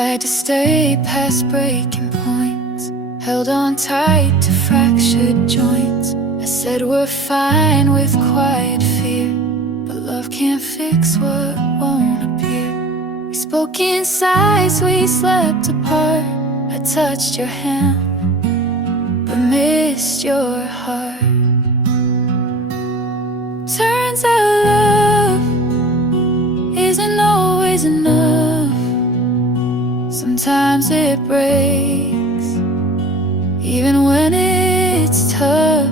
Tried to stay past breaking points, held on tight to fractured joints. I said we're fine with quiet fear, but love can't fix what won't appear. We spoke in sighs, we slept apart. I touched your hand, but missed your heart. Turns out love isn't always enough. Sometimes it breaks, even when it's tough.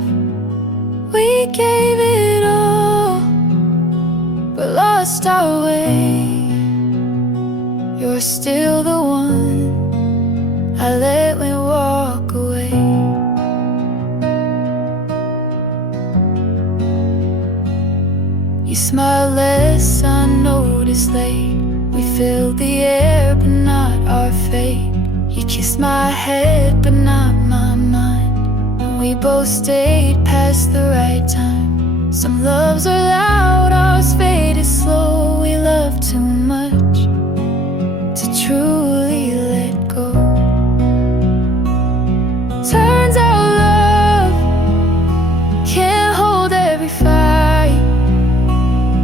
We gave it all, but lost our way. You're still the one I let me walk away. You smile less, I noticed late. We filled the air, but not our fate. You kissed my head, but not my mind. And we both stayed past the right time. Some loves are loud, ours faded slow. We love too much to truly let go. Turns out love can't hold every fight.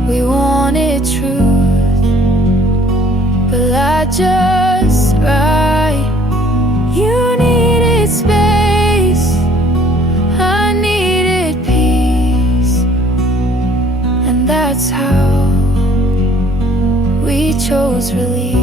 We wanted truth, but lied just right. You needed space, I needed peace, and that's how we chose release.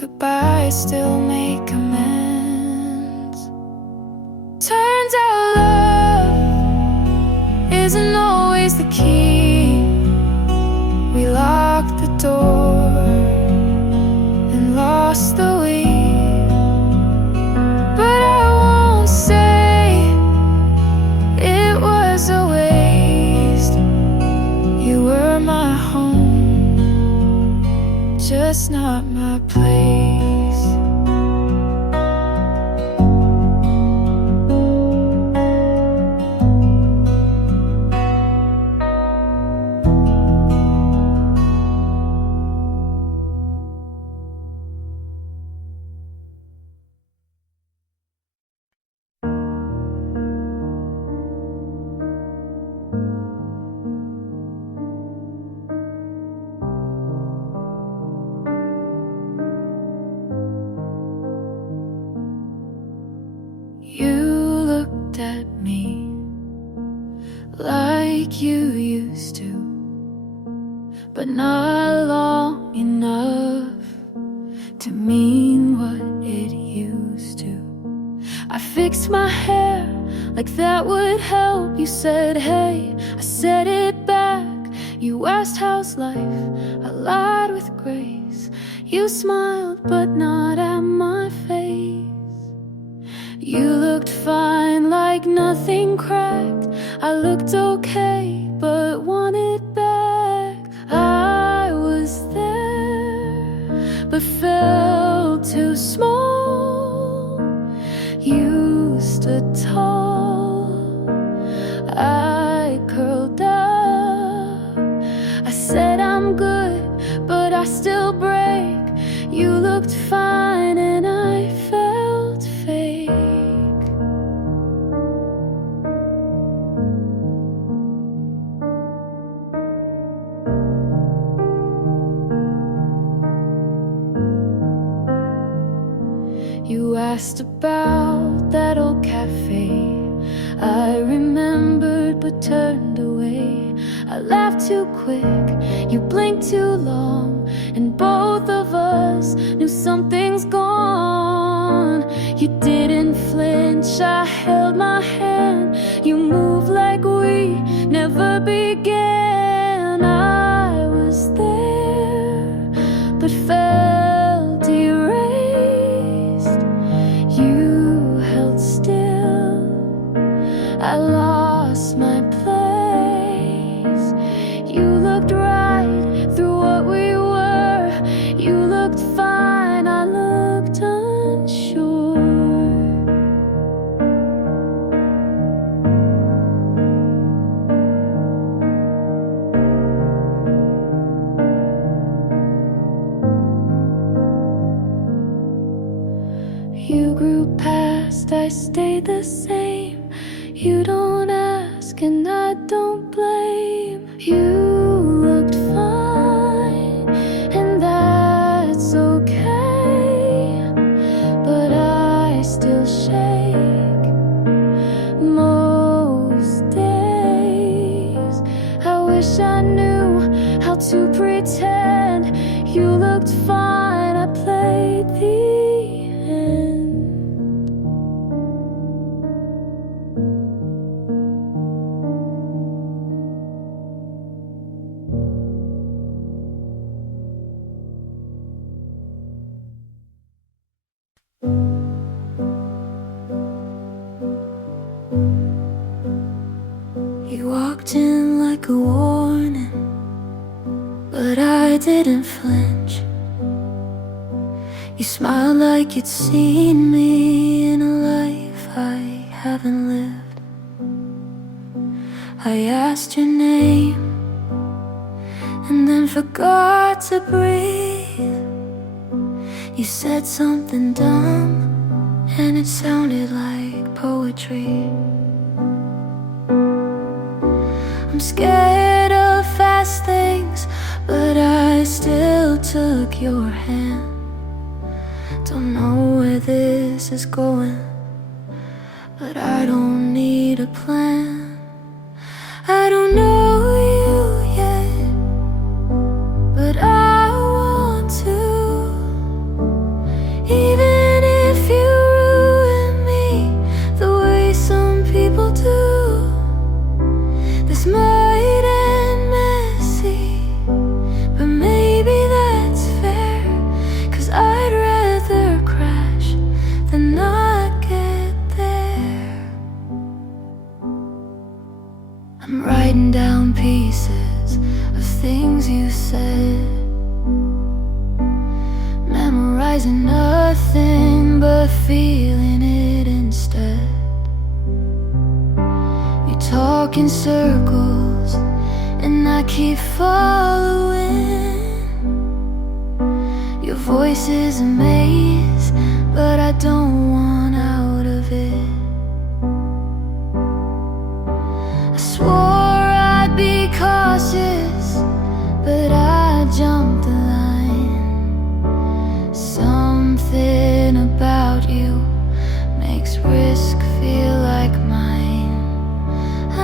Goodbyes still make amends. Turns out love isn't always the key. We locked the door and lost the wheel. But I won't say it was a waste. You were my home, just not my place. At me like you used to, but not long enough to mean what it used to. I fixed my hair like that would help. You said hey, I said it back. You asked how's life, I lied with grace. You smiled but not at my face. You looked fine like nothing cracked. I looked okay but wanted back. I was there but felt too small. You stood tall, I curled up. I said I'm good but I still break. You looked fine and I felt fake. You asked about that old cafe. I remembered but turned away. I laughed too quick, you blinked too long, and both of us knew something's gone. You didn't flinch, I held my hand. You moved like we never began. I was there but felt erased. You held still, I lost my place. You looked right through what we were. You looked fine You grew past, I stayed the same. You don't ask and I don't blame. You looked fine and that's okay, but I still shake most days. I wish I knew how to pretend. You looked fine, I played the end. You walked in like a warning, but I didn't flinch. You smiled like you'd seen me in a life I haven't lived. I asked your name and then forgot to breathe. You said something dumb and it sounded like poetry. I'm scared of fast things, but I still took your hand. Don't know where this is going, but I don't need a plan. I don't know you yet, but I want to. Even if you ruin me the way some people do, this might end messy, but maybe that's fair, 'cause I'd rather crash than not get there. I'm writing down pieces of things you said, memorizing nothing but feeling it instead. You talk in circles and I keep following. Your voice is a maze, but I don't want out of it. I swore I'd be cautious, but I jumped the line. Something about you makes risk feel like mine.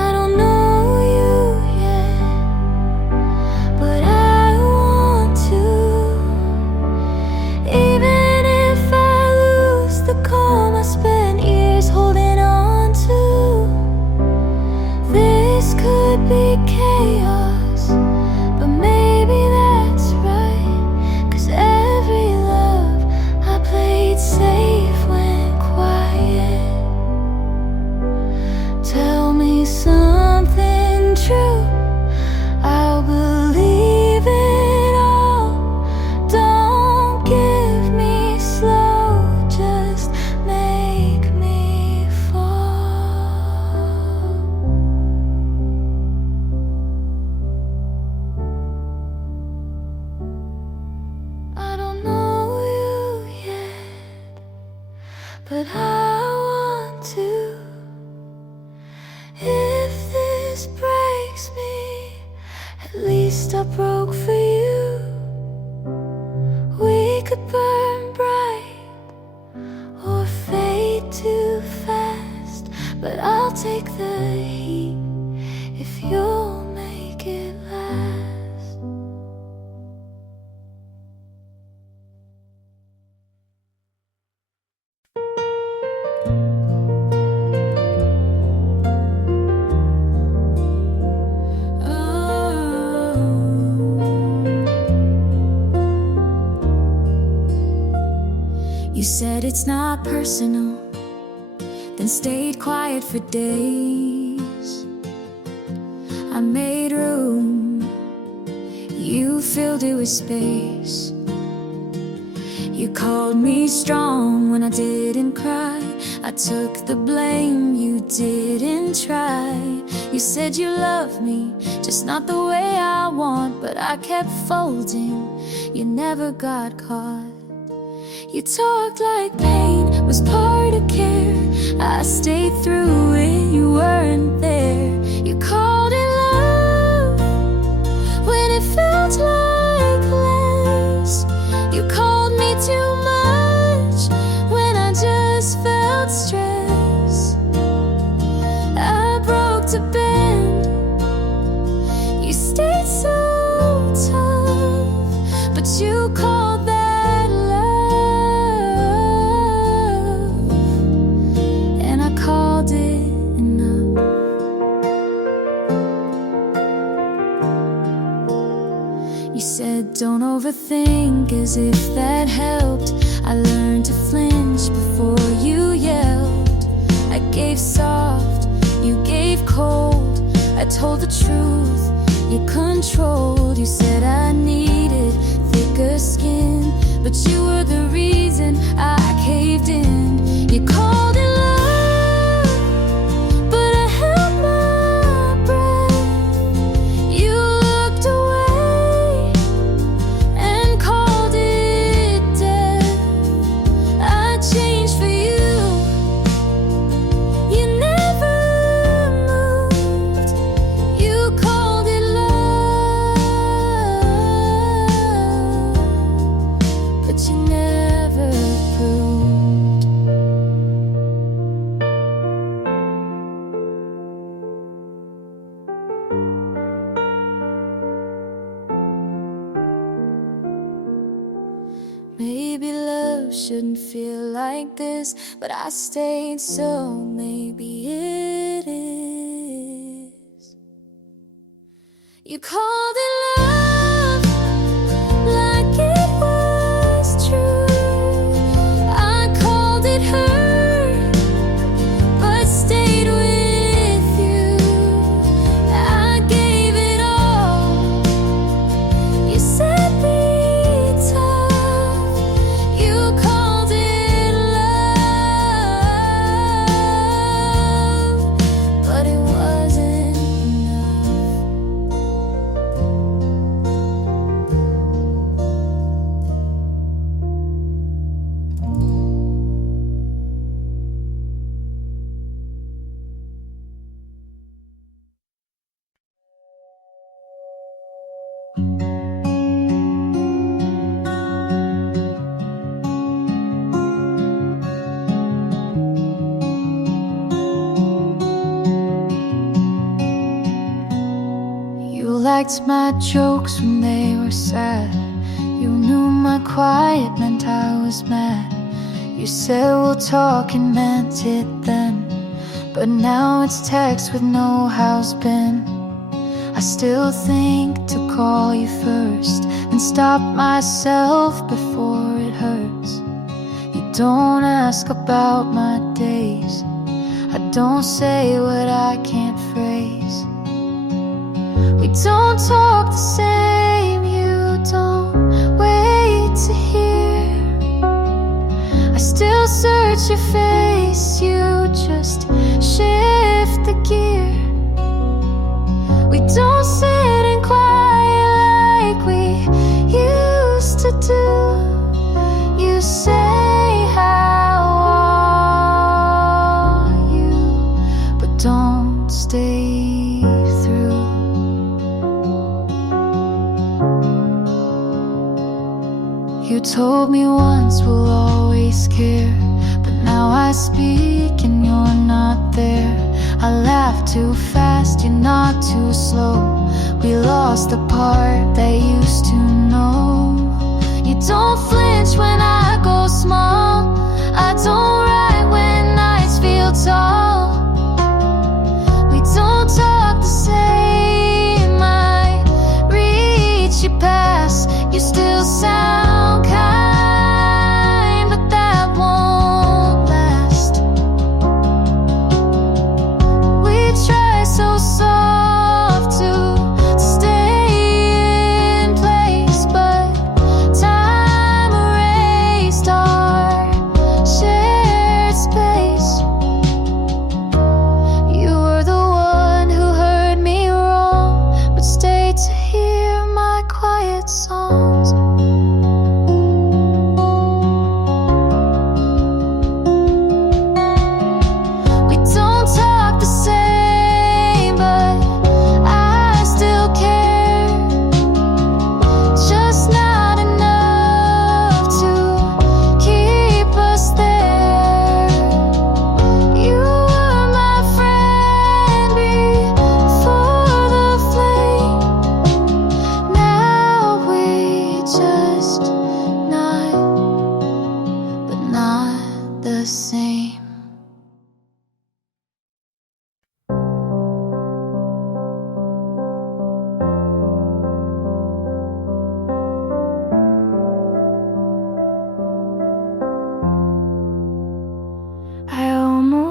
I don't know you yet, but I want to. Even if I lose the calm I spent years holding on to, this could be chaos, but maybe that's right, 'cause every love I played safe went quiet. Tell me something true, I'll believe it all. Don't give me slow, just make me fall. I don't know you yet, but I want to. If this breaks me, at least I broke for you. We could burn bright or fade too fast, but I'll take the heat if you'll make it last. You said it's not personal, then stayed quiet for days. I made room, you filled it with space. You called me strong when I didn't cry. I took the blame, you didn't try. You said you loved me, just not the way I want, but I kept folding, you never got caught. You talked like pain, was part of care. I stayed through it, you weren't there. You called it love when it felt like less. You called me too much when I just felt stress. I broke to bend, you stayed so tough, but you called that love, and I called it enough. You said don't overthink, as if that helped. I learned to flinch before you yelled. I gave soft, you gave cold. I told the truth, you controlled. You said I needed thicker skin, but you were the reason I caved in. You called it love, but I held my breath. You looked away and called it death. I changed for you, you never moved. You called it love, but you never proved. Maybe love shouldn't feel like this, but I stayed, so maybe it is. You called it love like it was true. I called it hurt, but stayed with you. I gave it all. You said be tough. You called it love, but it wasn't enough. You liked my jokes when they were sad. You knew my quiet meant I was mad. You said we'll talk and meant it then, but now it's text with no how's been. I still think to call you first and stop myself before it hurts. You don't ask about my days. I don't say what I can't phrase. We don't talk the same, you don't wait to hear. I still search your face, you just shift the gear. We don't sit and quiet like we used to do. You say how are you, but don't stay through. You told me once we'll always care, but now I speak and you're not there. I laugh too fast, you're not too slow. We lost the part that used to know. You don't flinch when I go small. I don't write when nights feel tall. We don't talk the same. I reach you past, you still sound kind, but that won't last. We try so soft to stay in place, but time erased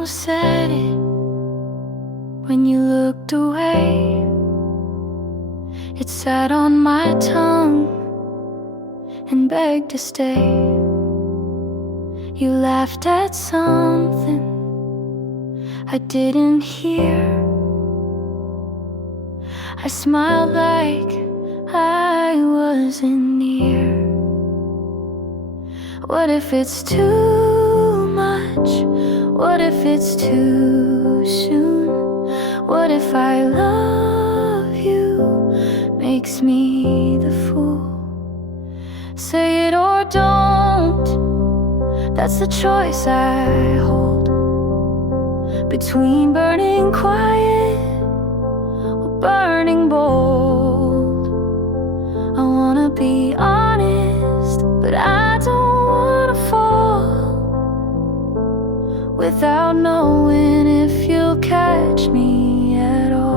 almost said it when you looked away. It sat on my tongue and begged to stay. You laughed at something I didn't hear. I smiled like I wasn't near. What if it's too much? What if it's too soon? What if I love you makes me the fool? Say it or don't, that's the choice I hold. Between burning quiet or burning bold. I wanna be honest, but I don't wanna fall without knowing if you'll catch me at all.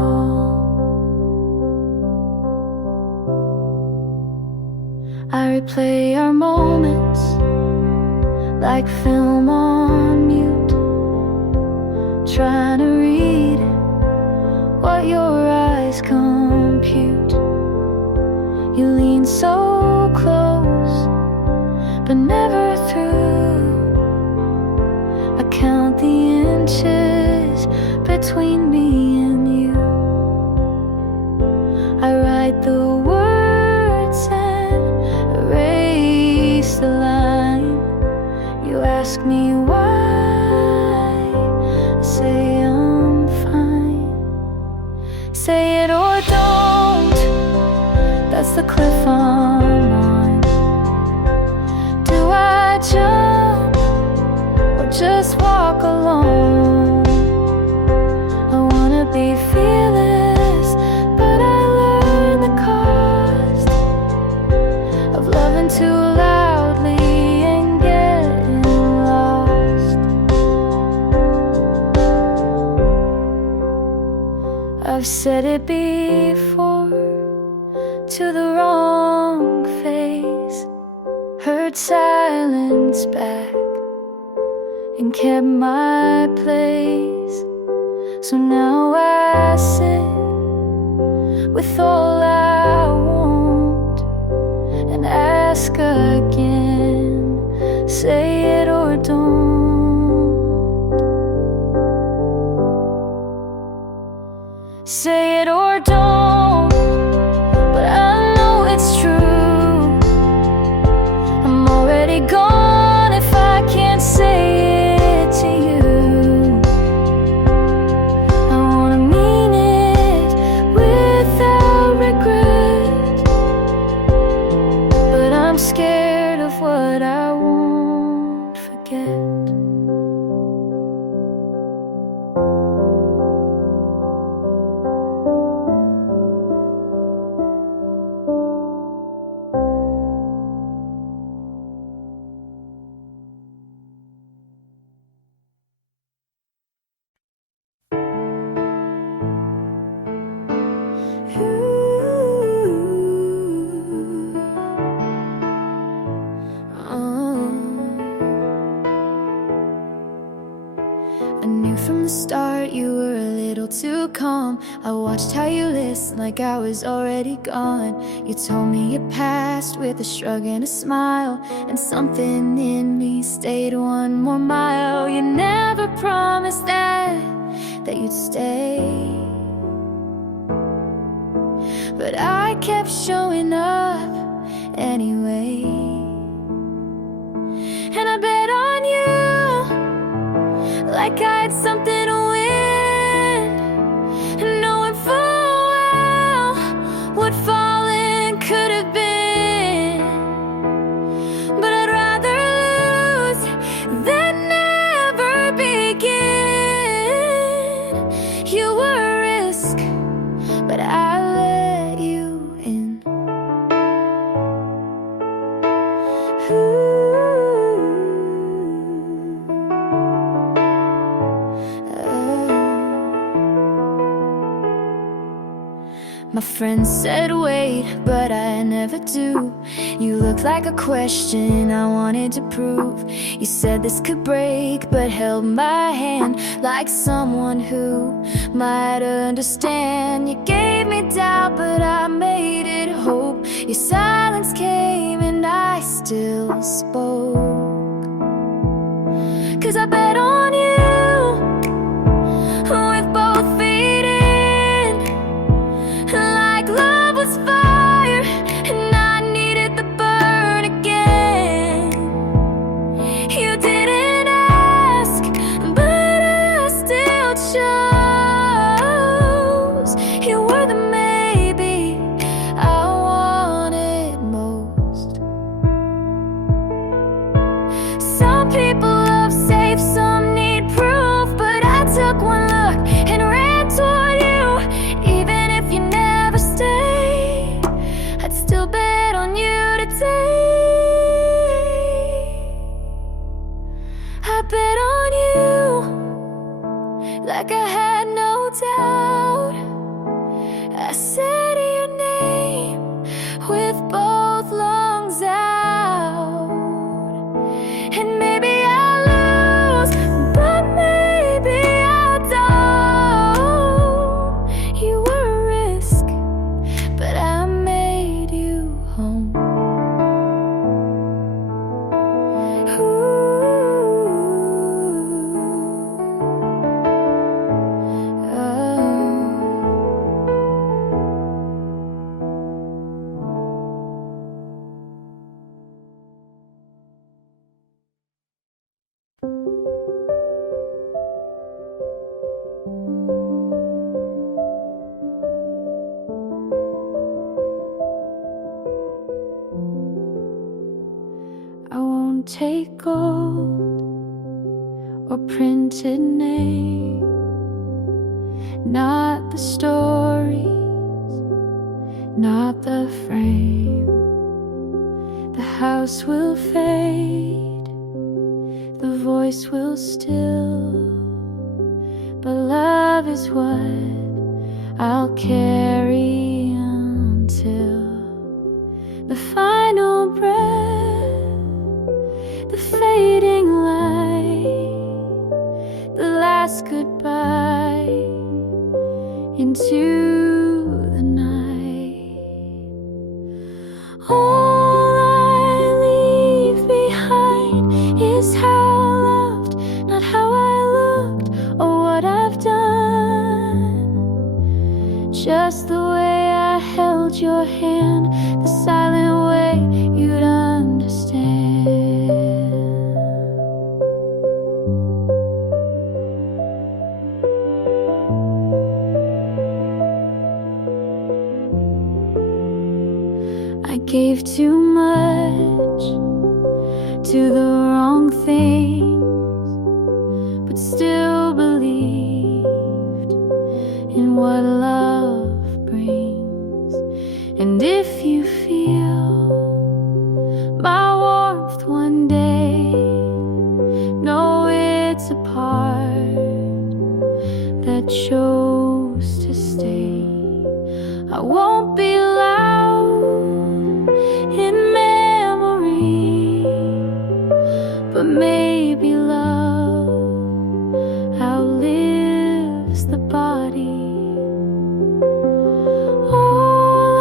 I replay our moments like film on mute, trying to read what your eyes compute. You lean so close, but never through. I count the inches between me and you. I write the words and erase the line. You ask me why, I say I'm fine. Say it or don't, that's the cliff I'm on. Do I jump or just walk alone? I wanna be fearless, but I learned the cost of loving too loudly and getting lost. I've said it before to the wrong face, heard silence back and kept my place. So now I sit with all I want and ask again, say it or don't. Say it or don't, but I know it's true. I'm already gone if I can't say it to you. I wanna mean it without regret, but I'm scared of what I won't forget. I knew from the start you were a little too calm. I watched how you listened like I was already gone. You told me your past with a shrug and a smile, and something in me stayed one more mile. You never promised that you'd stay, but I kept showing up anyway. And I bet on you like I had something to win, and knowing full well what falling could have been. But I'd rather lose than never begin. You were a risk, but I let you in. Ooh. My friends said wait, but I never do. You look like a question I wanted to prove. You said this could break, but held my hand like someone who might understand. You gave me doubt, but I made it hope. Your silence came and I still spoke. 'Cause I bet on you with both feet in, like love was fire and I needed the burn again. You didn't ask, but I still chose. You were the maybe I wanted most. Some people love safe, some need proof, but I took one look and ran toward you. Even if you never stay, I'd still bet on you today. I bet on you like I had no doubt. I said your name with both lungs out. And maybe I lose, but maybe I don't. You were a risk, but I made you home. I won't take gold or printed name, not the stories, not the frame. The house will fade, the voice will still, but love is what I'll carry until the final breath, the fading light, the last goodbye into the night. All I leave behind is how I loved, not how I looked or what I've done. Just the way I held your hand, the silent way you'd understand. I gave too much to the wrong things, but still believed in what love brings. And if you feel my warmth one day, know it's a part that chose to stay. I won't be loud in memory, but maybe love outlives the body. All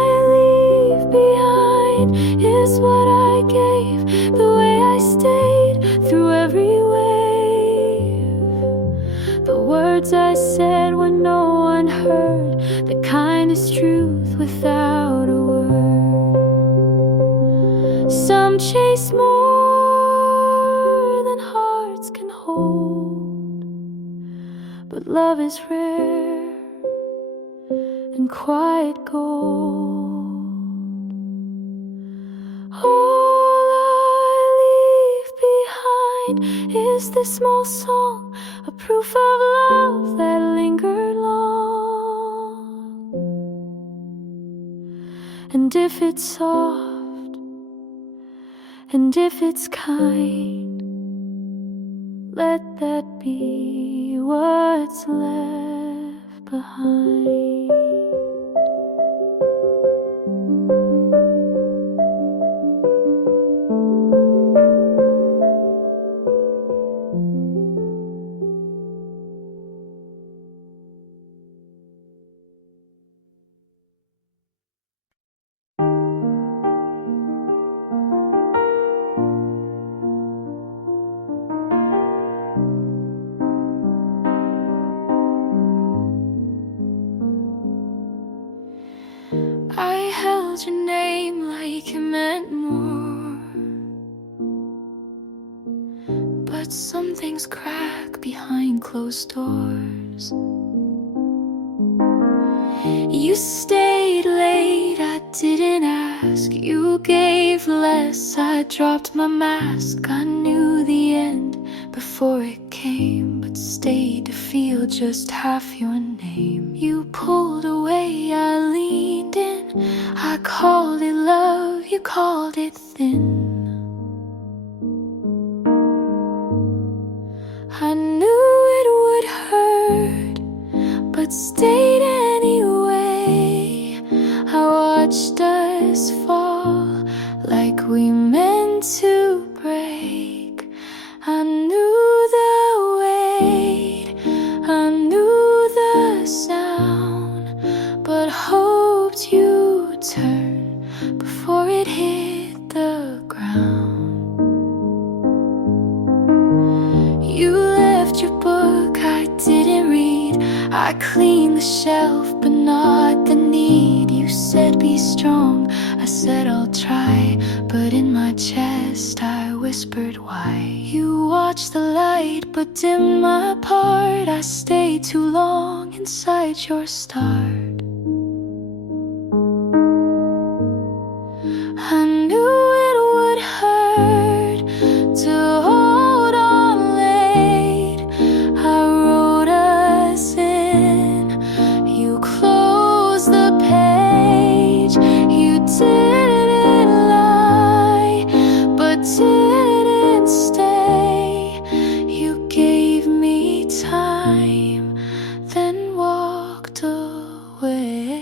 I leave behind is what I gave, the way I stayed through every wave, the words I said when no one heard, the kindest truth without a word. Some chase more than hearts can hold, but love is rare and quiet gold. All I leave behind is this small song, a proof of love that lingered long. And if it's soft, and if it's kind, let that be what's left behind. but some things crack behind closed doors. You stayed late, I didn't ask. You gave less, I dropped my mask. I knew the end before it came, but stayed to feel just half your name. You pulled away, I leaned in. I called it love, you called it thin. I knew it would hurt, but stayed anyway. I watched us fall like we meant to break. I knew the weight, I knew the sound, but hoped you'd turn before it hit the ground. You left your book, I didn't read. I cleaned the shelf, but not the need. You said be strong, I said I'll try, but in my chest I whispered why. You watched the light, but dimmed my part. I stayed too long inside your start. I knew it would hurt to hold on late. I wrote us in, you closed the page. You didn't lie, but didn't stay. You gave me time, then walked away.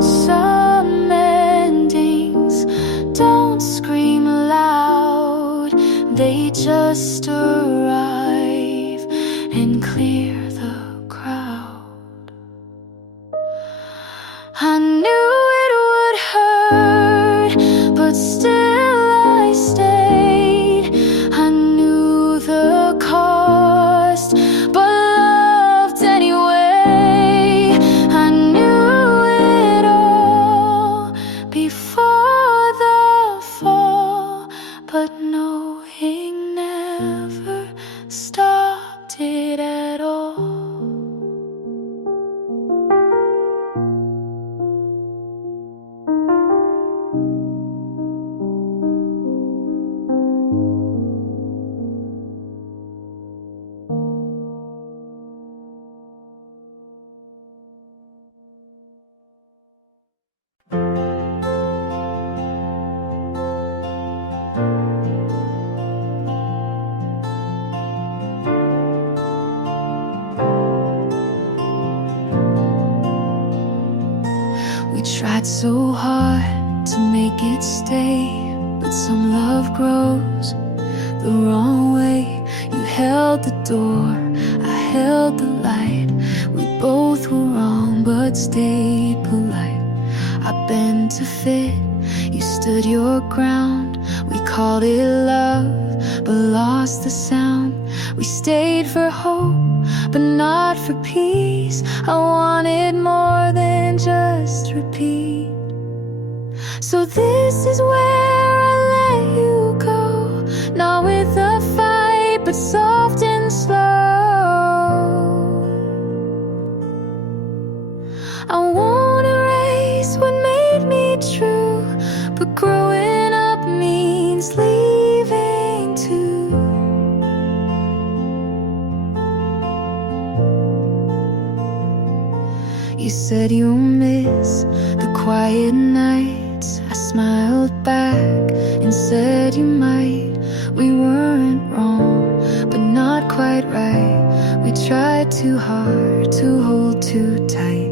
Some endings don't scream loud, they just arrive and clear the crowd. I knew it would hurt, but still I stayed. I knew the cost, but loved anyway. I knew it all before the fall, but knowing never stopped it at all. We tried so hard to make it stay, but some love grows the wrong way. You held the door, I held the light. We both were wrong, but stayed polite. I bent to fit, you stood your ground. We called it love, but lost the sound. We stayed for hope, but not for peace. I wanted more than just repeat. So this is where I let you go, not with a fight, but soft and slow. I won't erase what made me true, but growing up means leaving too. You said you'll miss the quiet nights. I smiled back and said you might. We weren't wrong, but not quite right. We tried too hard to hold too tight.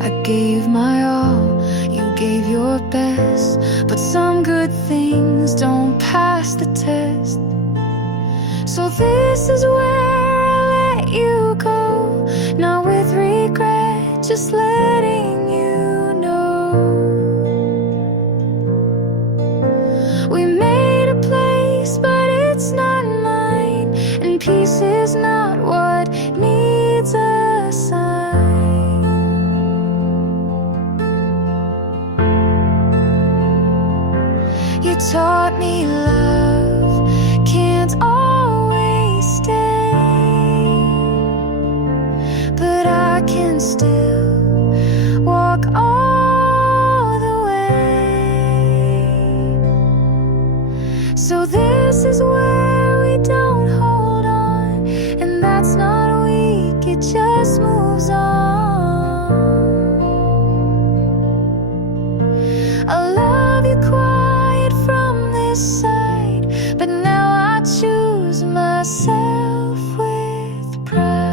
I gave my all, you gave your best, but some good things don't pass the test. So this is where I let you go, not with regret, just letting you know. We made a place, but it's not mine. this is where we don't hold on, and that's not weak, it just moves on. I love you quiet from this side, but now I choose myself with pride.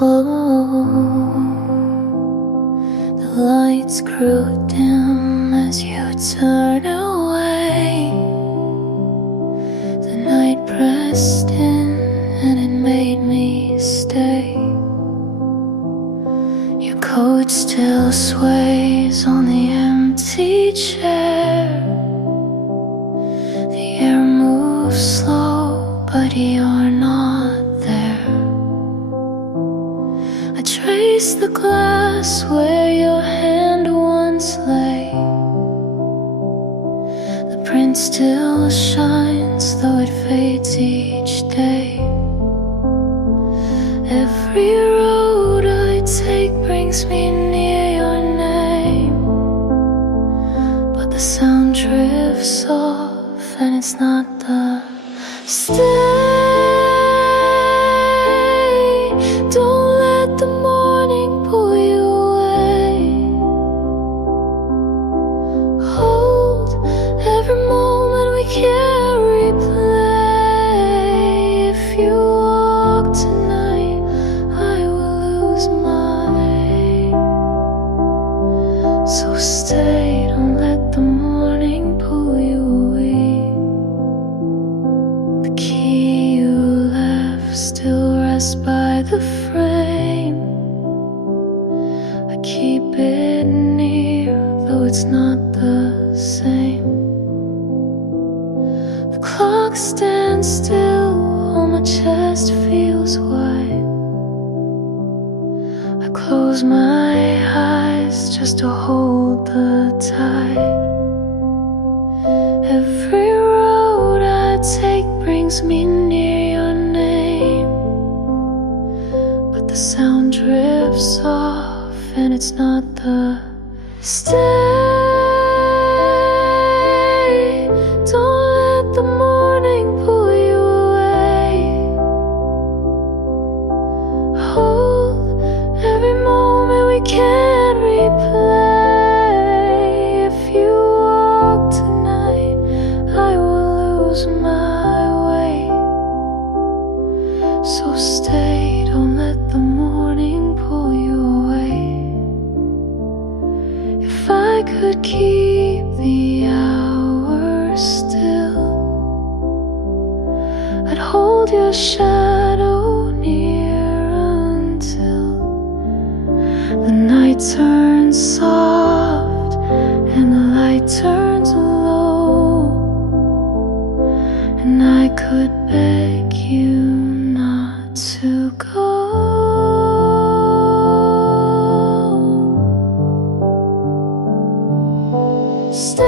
Oh, the lights grew dim as you turned away. The night pressed in and it made me stay. Your coat still sways on the empty chair. The air moves slow, but you're not there. I trace the glass where your hand once lay. The print still shines, though it fades each day. Every road I take brings me near your name, but the sound drifts off and it's not the stay. Don't let the morning pull you away. Hold every moment we can't replay. If you walk tonight, I will lose my way. So stay, don't let the morning pull you away. The key you left still rests by the frame. I keep it near, though it's not the same. The clock stands still, while my chest feels wide. I close my eyes just to hold the tide. Every road I take brings me near your name, but the sound drifts off and it's not the stay. Don't let the morning pull you away. Hold every moment we can't replay. If you walk tonight, I will lose my way. So stay, don't let the morning pull you away. If I could keep the hours still, I'd hold your shadow near until the night turns soft and the light turns low, and I could beg you not to go. Stay,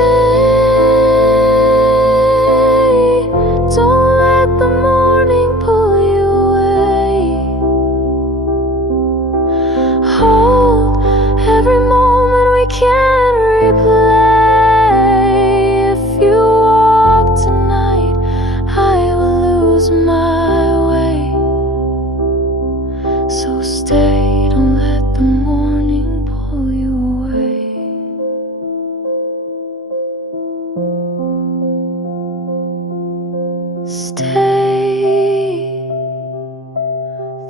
don't let the morning pull you away. Hold every moment we can't replay. If you walk tonight, I will lose my way. So stay, don't let the morning pull you away. Stay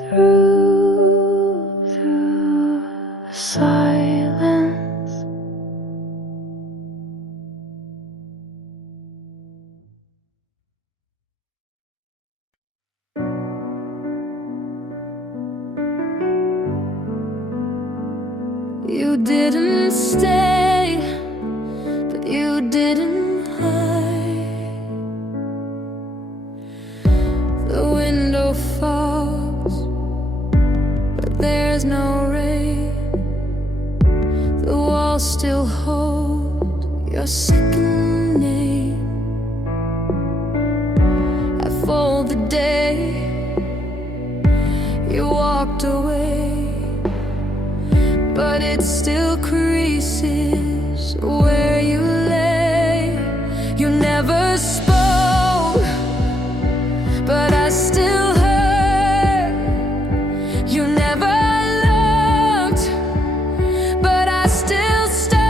through the silence. You didn't stay, but you didn't day you walked away, but it still creases where you lay. You never spoke, but I still heard. You never looked, but I still stirred.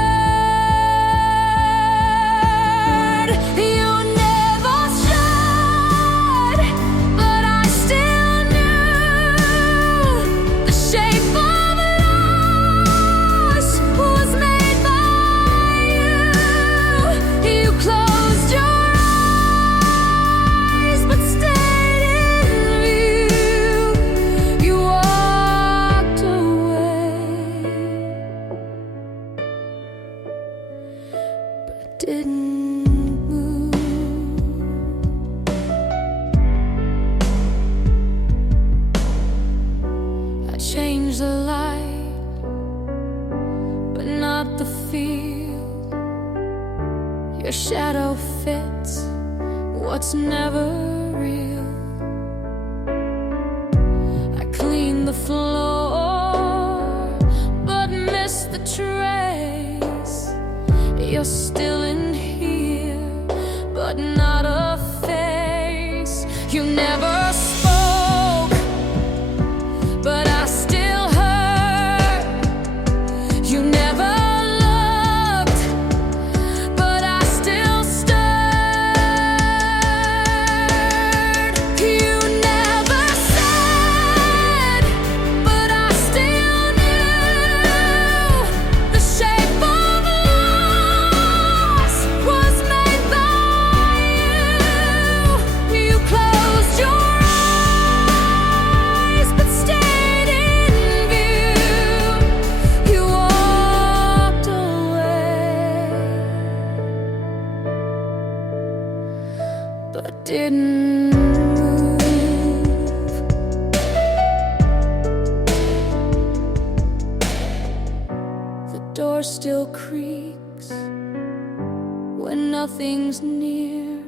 You never showed, but I still knew. The shape of loss was made by you. You closed your eyes, but stayed in view. You walked away, but didn't move. I changed the light, but not the feel. Your shadow fits what's never real. I cleaned the floor, but missed the trace. You're still in here, but not a face. You never spoke, but I still heard. You never looked, but I still stirred. You never said, but I still knew. The shape of loss was made by you. You closed your eyes, but stayed in view. You walked away, but didn't move. The door still creaks when nothing's near.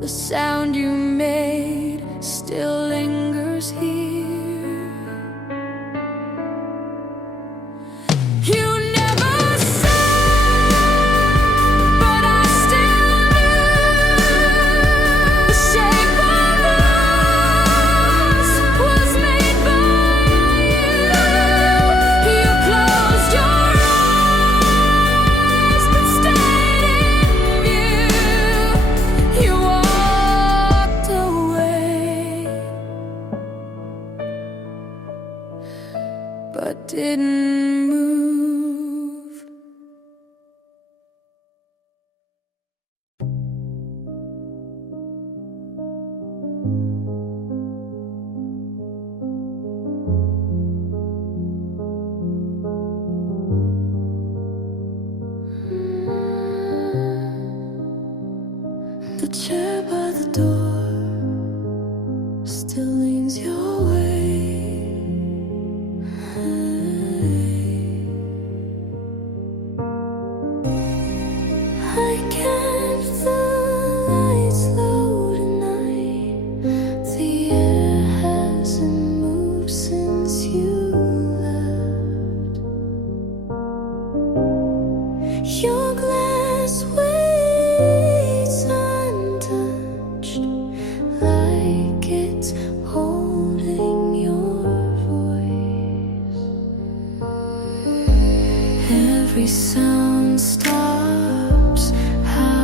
The sound you made still lingers here. You never said, but I still knew. The shape of loss was made by you. You closed your eyes, but stayed in view. You walked away, but didn't move. The chair by the door still leans your way. I can't the lights low tonight. The air hasn't moved since you left. Your glass waits untouched, like it's holding your voice. Every sound stops. How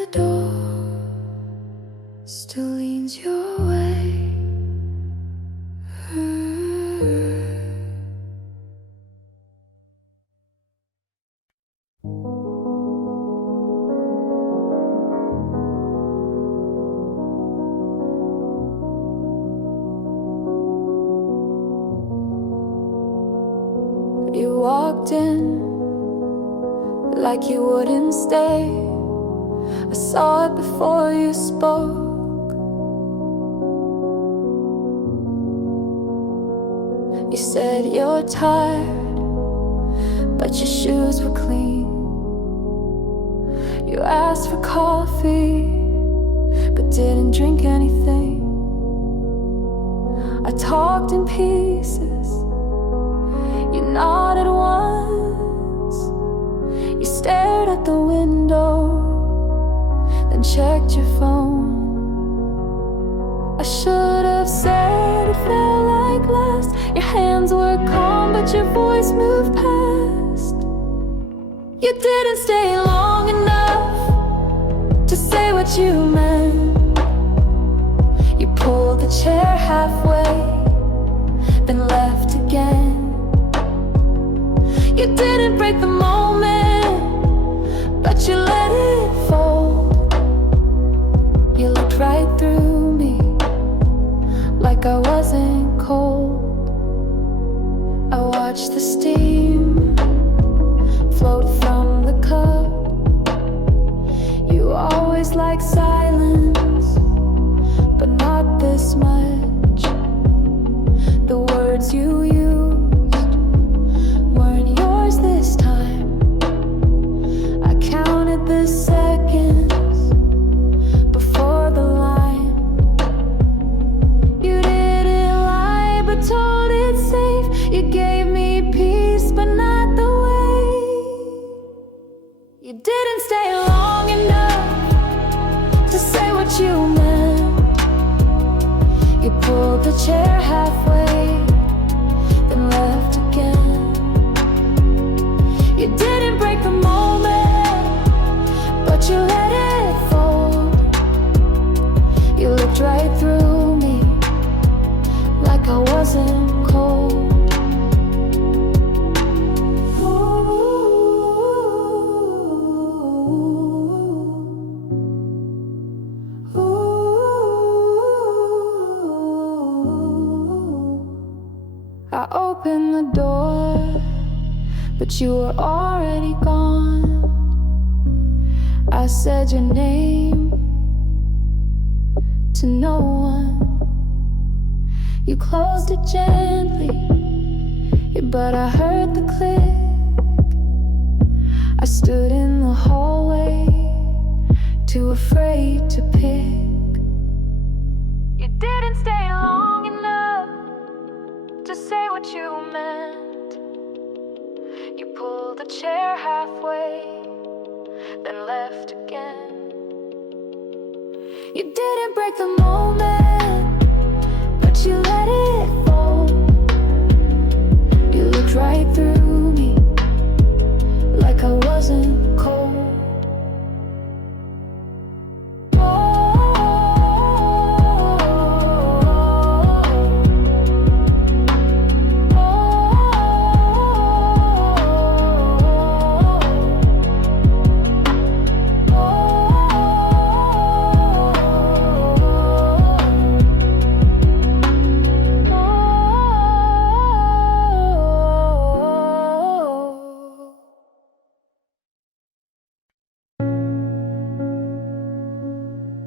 the door still leans your way. You walked in like you wouldn't stay. I saw it before you spoke. You said you're tired, but your shoes were clean. You asked for coffee, but didn't drink anything. I talked in pieces. You nodded once. You stared at the window, then checked your phone. I should have said it felt like last. Your hands were calm, but your voice moved past. You didn't stay long enough to say what you meant. You pulled the chair halfway, then left again. You didn't break the moment, but you let it fold. You looked right through me, like I wasn't cold. I watched the steam float from the cup. You always like silence, but not this much. The words you used weren't yours this time. I counted the seconds before the line. You didn't lie, but told it safe. You gave me peace, but not the way. You didn't stay long enough to say what you meant. You pulled the chair halfway, then left again. You didn't break the moment, but you let it fold. You looked right through me, like I wasn't cold. I opened the door, but you were already gone. I said your name to no one. You closed it gently, but I heard the click. I stood in the hallway, too afraid to pick. You didn't stay long enough to say what you meant. You pulled the chair halfway, then left again. You didn't break the moment, but you let it fold. You looked right through me, like I wasn't cold.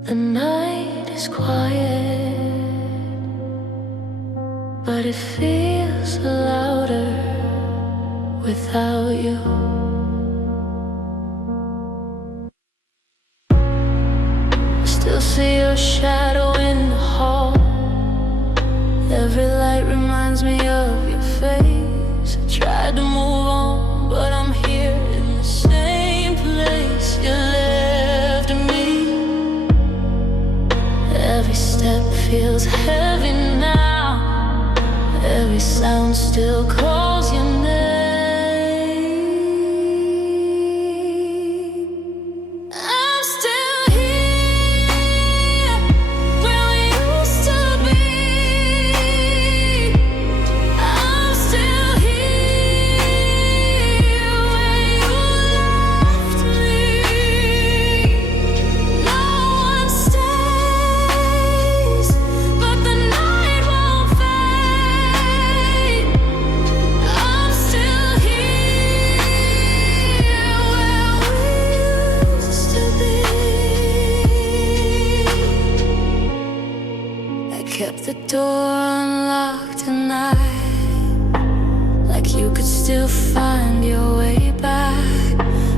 The night is quiet, but it feels louder without you. Still see your shadow in the hall. Every light reminds me of your face. I tried to move on, but I'm here in the same place you left me. Every step feels heavy now. Every sound still calls your name. I'm still the door unlocked tonight, like you could still find your way back.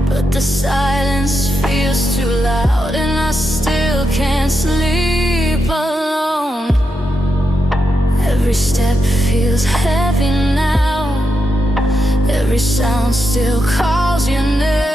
But the silence feels too loud, and I still can't sleep alone. Every step feels heavy now, every sound still calls your name.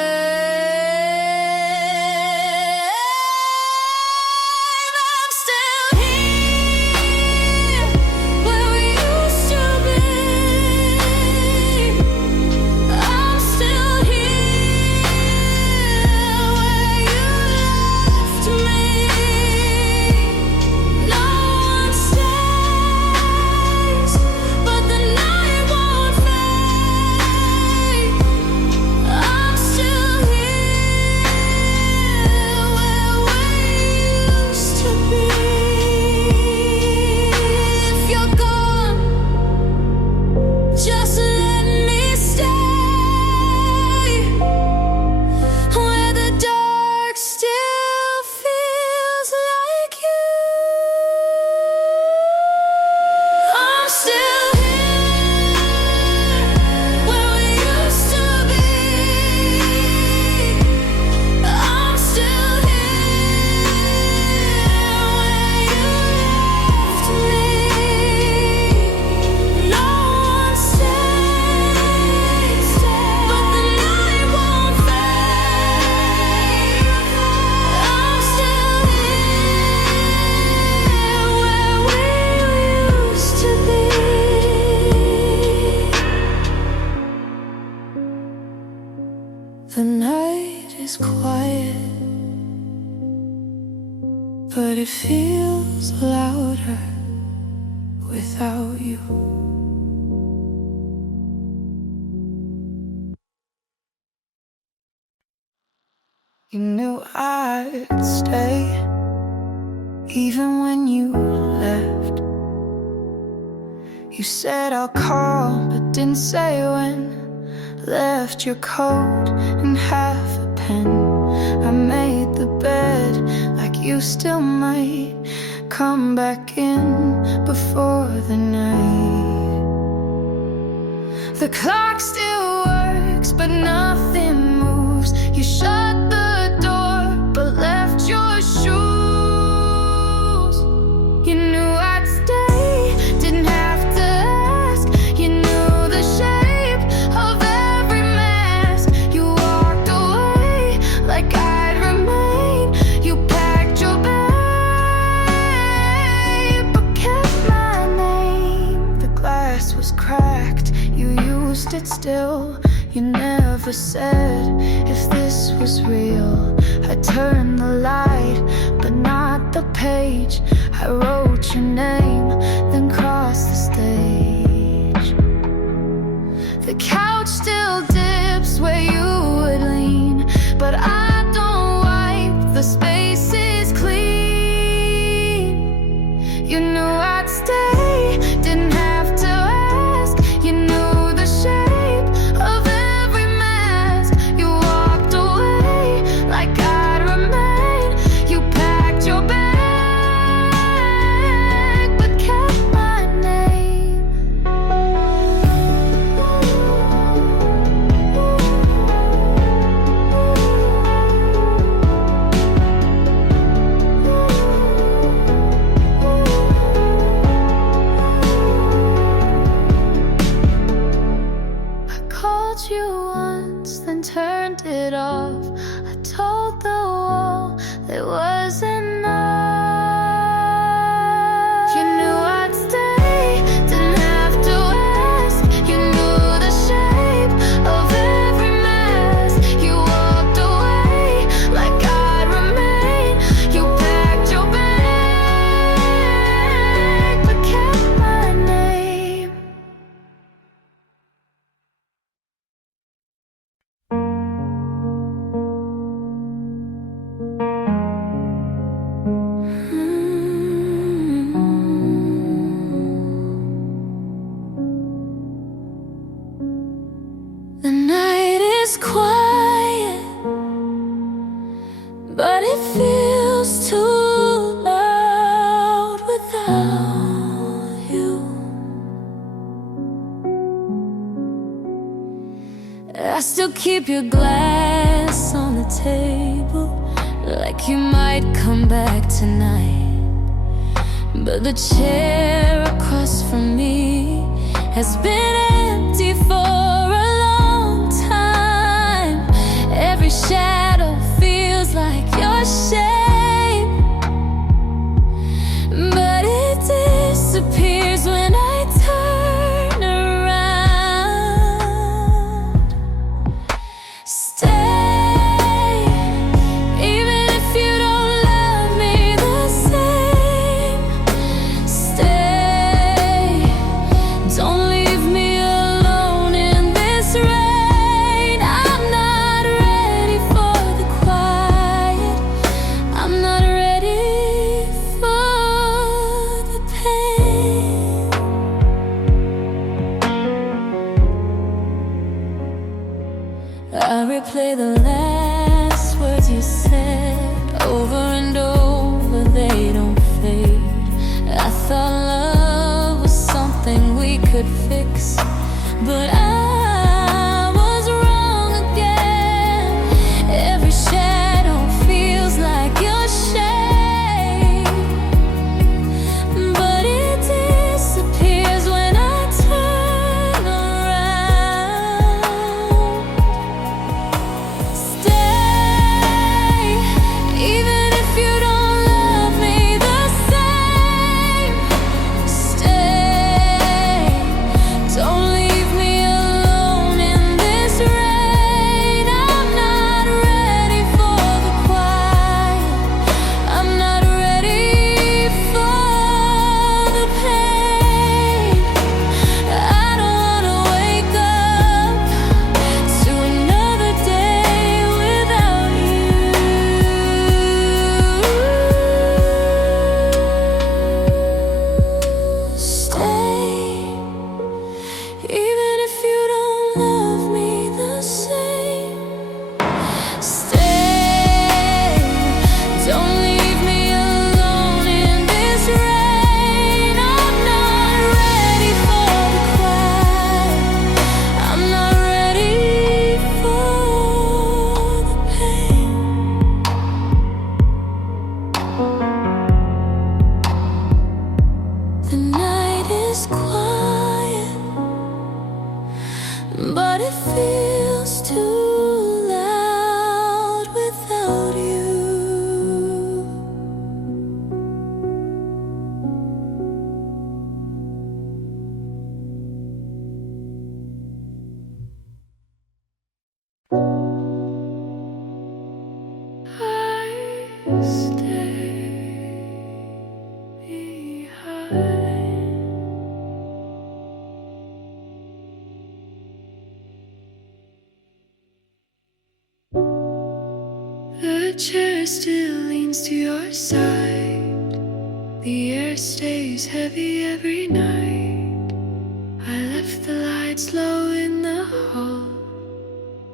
The night is quiet, but it feels louder without you. You knew I'd stay, even when you left. You said I'll call, but didn't say when. Left your coat and half a pen. I made the bed like you still might come back in before the night. The clock still works, but nothing moves. You shut the door, but left your shoes. You knew I'd stay, didn't have to ask. You knew the shape of every mask. You walked away like I'd remain. You packed your bag, but kept my name. The glass was cracked, you used it still. You never said if this was real. I turned the light, but not the page. I wrote your name, then crossed the stage. The couch still dips where you would lean, but I don't wipe, the space is clean. You knew I'd stay, didn't have to ask. You knew the shape of every mask. You walked away like I'd remain. You packed your bag, but kept my name. I called you once, then turned it off. I told the wall there was enough. You knew I'd stay, didn't have to ask. You knew the shape of every mask. You walked away like I'd remain. You packed your bag, but kept my name. keep your glass on the table, like you might come back tonight. But the chair across from me has been empty for a long time. Every shadow feels like your shame, but it disappears when I turn around. Stay, even if you don't love me the same. Stay, don't leave me alone in this rain. I'm not ready for the quiet. I'm not ready for the pain. I replay the last words you said over and over, they don't fade. I thought love was something we could fix, but I was wrong again. Every shadow feels like your shame, but it disappears when I turn around. Stay, even if you don't love me the same. Stay, don't leave me alone in this rain. I'm not ready for the quiet. I'm not ready for the pain. I don't wanna wake up to another day without you. Stay, even if you don't love me the same. Stay, don't leave me alone in this rain. I'm not ready for the quiet. I'm not ready for the pain. The night is quiet, but it feels too loud without you. I stay behind. The chair still leans to your side. The air stays heavy every night. I left the lights low in the hall,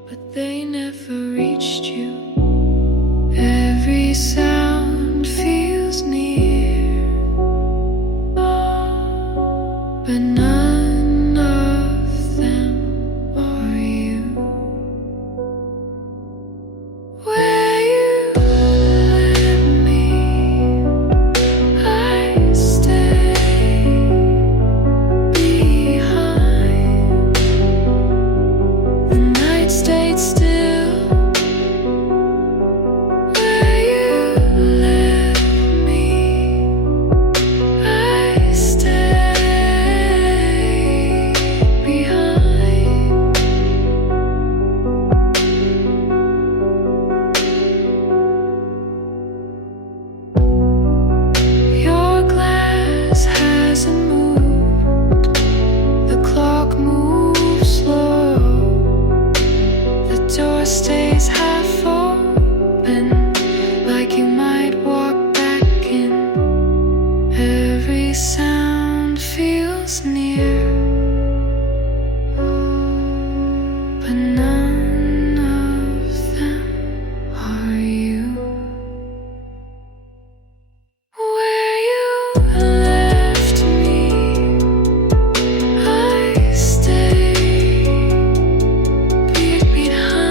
but they never reached you. Every sound feels near, but none of them are you. Where you led me, I stay behind. The night stayed still. Where you led me, I stay behind. Your glass hasn't moved. The clock moves slow. The door stays half open, like you might walk back in. Every sound feels near, but none of them are you. Where you left me, I stay behind.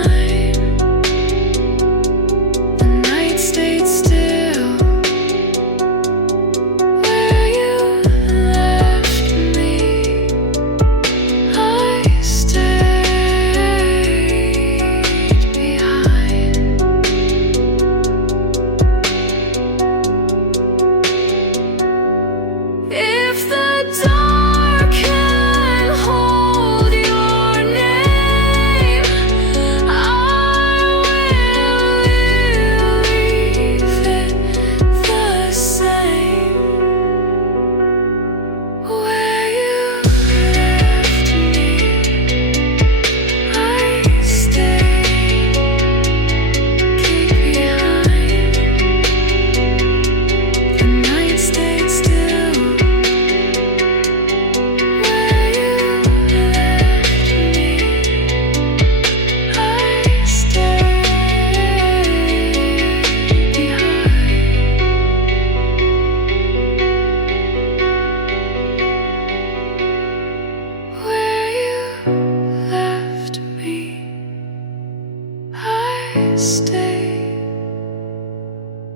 I stay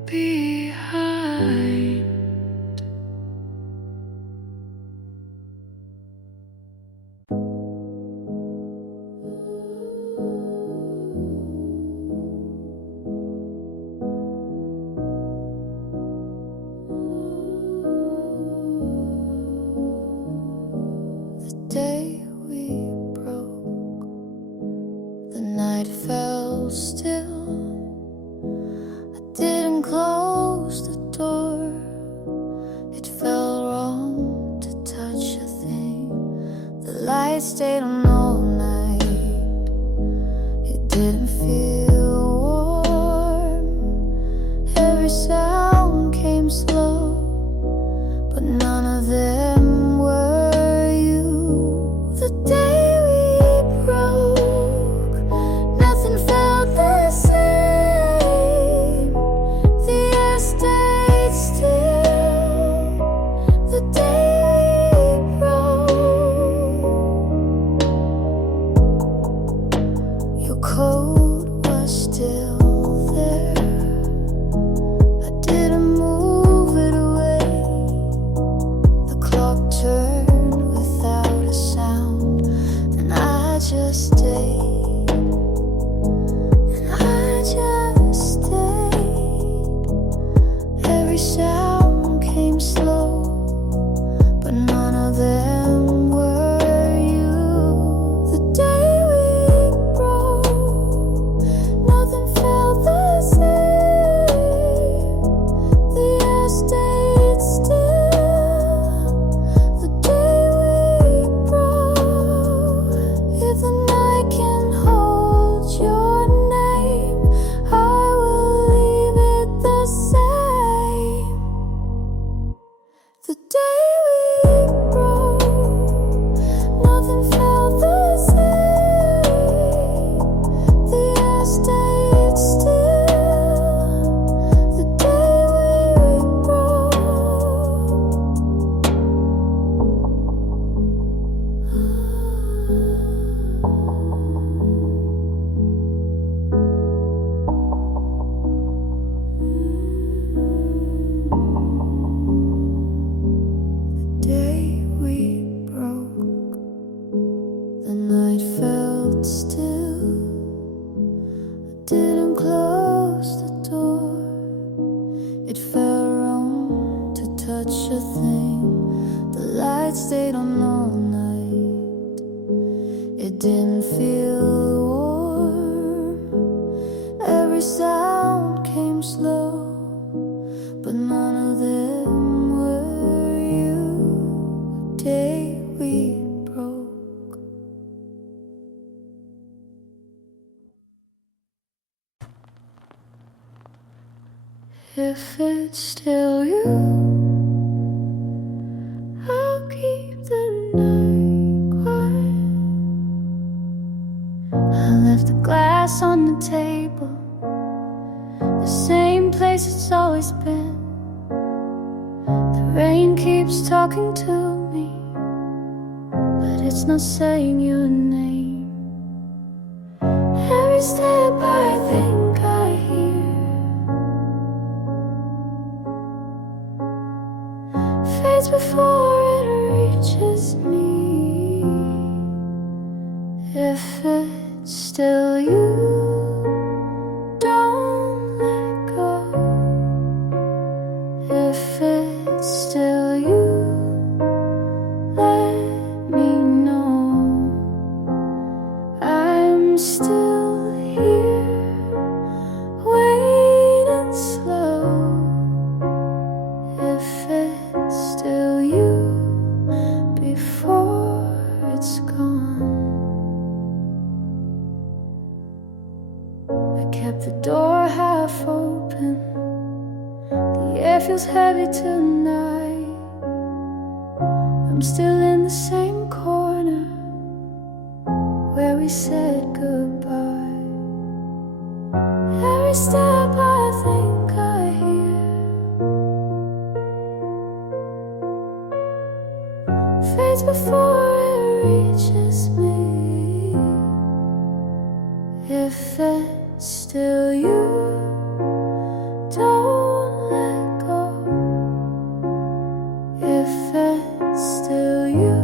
behind. The day we broke, the night fell still. I didn't close the door. It felt wrong to touch a thing. The light stayed on all night. It didn't feel warm. Every sound came slow, but none of them were you. The day we broke, nothing felt the same. The air stayed still. The day we broke, your coat was still there. I didn't move it away. The clock turned without a sound, and I just stayed. And I just stayed. Every sound came slow, but none of them were you. The day we broke, nothing felt the same. The air stayed still. The day we broke. If the night can hold your name, I will leave it the same. The day we broke, nothing felt the same. The air stayed still. The day we broke. The day we broke, the night felt still. I didn't close the door. It felt wrong to touch a thing. The light stayed on all night. It didn't feel warm. Every sound came slow, but none of them were you. The day we broke. If it's still you, I'll keep the night quiet. I left the glass on the table, the same place it's always been. The rain keeps talking to me, but it's not saying your name. Every step I think I hear fades before it reaches me. If it's still you, don't let go. If it's still you, let me know. I'm still here, waiting slow. If it's still you, before it's gone. I kept the door half open. The air feels heavy tonight. I'm still in the same corner where we said goodbye. Every step I think I hear fades before it reaches me. If it's still you, don't let go. If it's still you,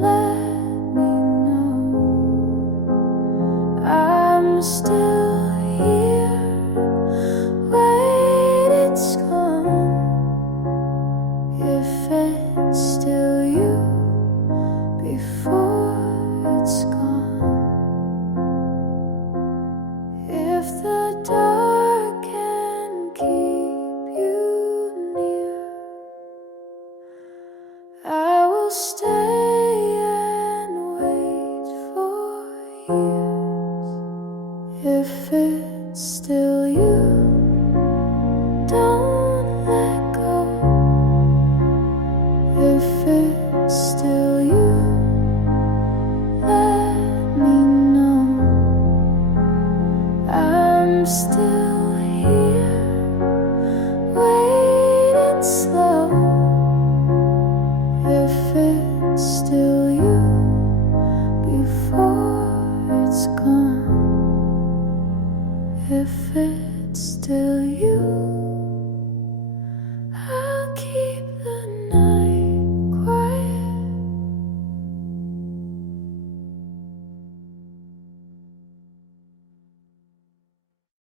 let me know. I'm still here, wait, it's gone. If it's still you, before it's gone. If the dark can keep you near, I will stay and wait for years. If it's still you, don't let go. If it's still you, let me know. I'm still here, waiting slow. If it's still you, before it's gone. If it's still you.